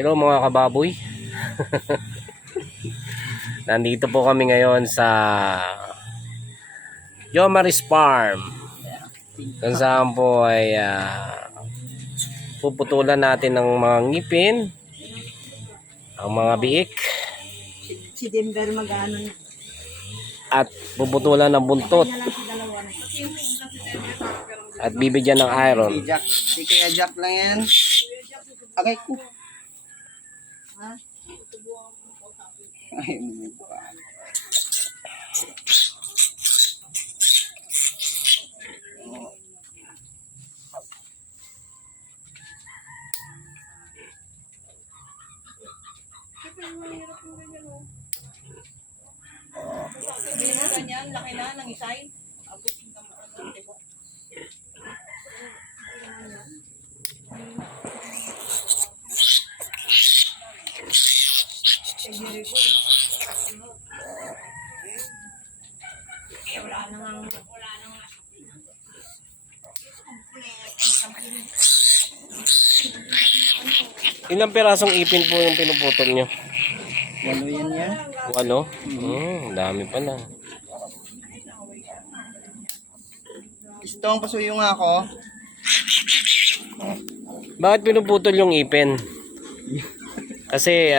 Hello mga kababoy. Nandito po kami ngayon sa Jomaris Farm. Kung saan po ay puputulan natin ng mga ngipin, ang mga biik, si Denver mag-ano at puputulan ng buntot at bibigyan ng iron. Si Kuya Jack lang yan. Okay ko. ha? Ay, Ganyan, laki na ng isay. Ilang pirasong ipin po yung pinuputol nyo? walo yan yan. Walo? Dami pala. Gusto ang pasuyo nga ako. Bakit pinuputol yung ipin? Kasi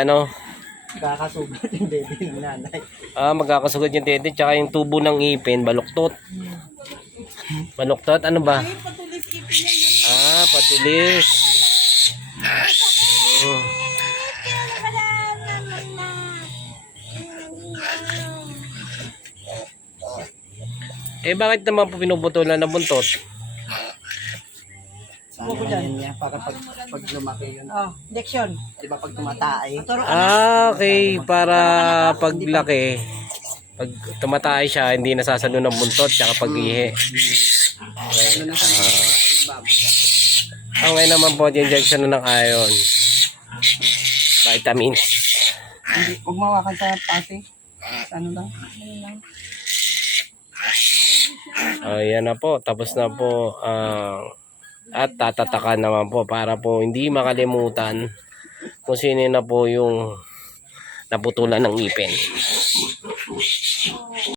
Kakasugat yung baby ng nanay. magkakasugod yung tete, tsaka yung tubo ng ipin, baluktot. Baluktot, ano ba? Patulis. Bakit naman po pinuputulan ng buntot? Sana yan niya para pag lumaki yun. Oh, injection. Di ba pag tumatay? Okay, para paglaki, pag tumatay siya, hindi nasasalo ng buntot, tsaka pag-ihi. Ano na sa Ngayon naman po, injection na ng iron, vitamins. Hindi, huwag mawakan sa pati. Ano lang? Yan na po, tapos na po. At tatatakan naman po para po hindi makalimutan kung sino na po yung naputulan ng ngipin.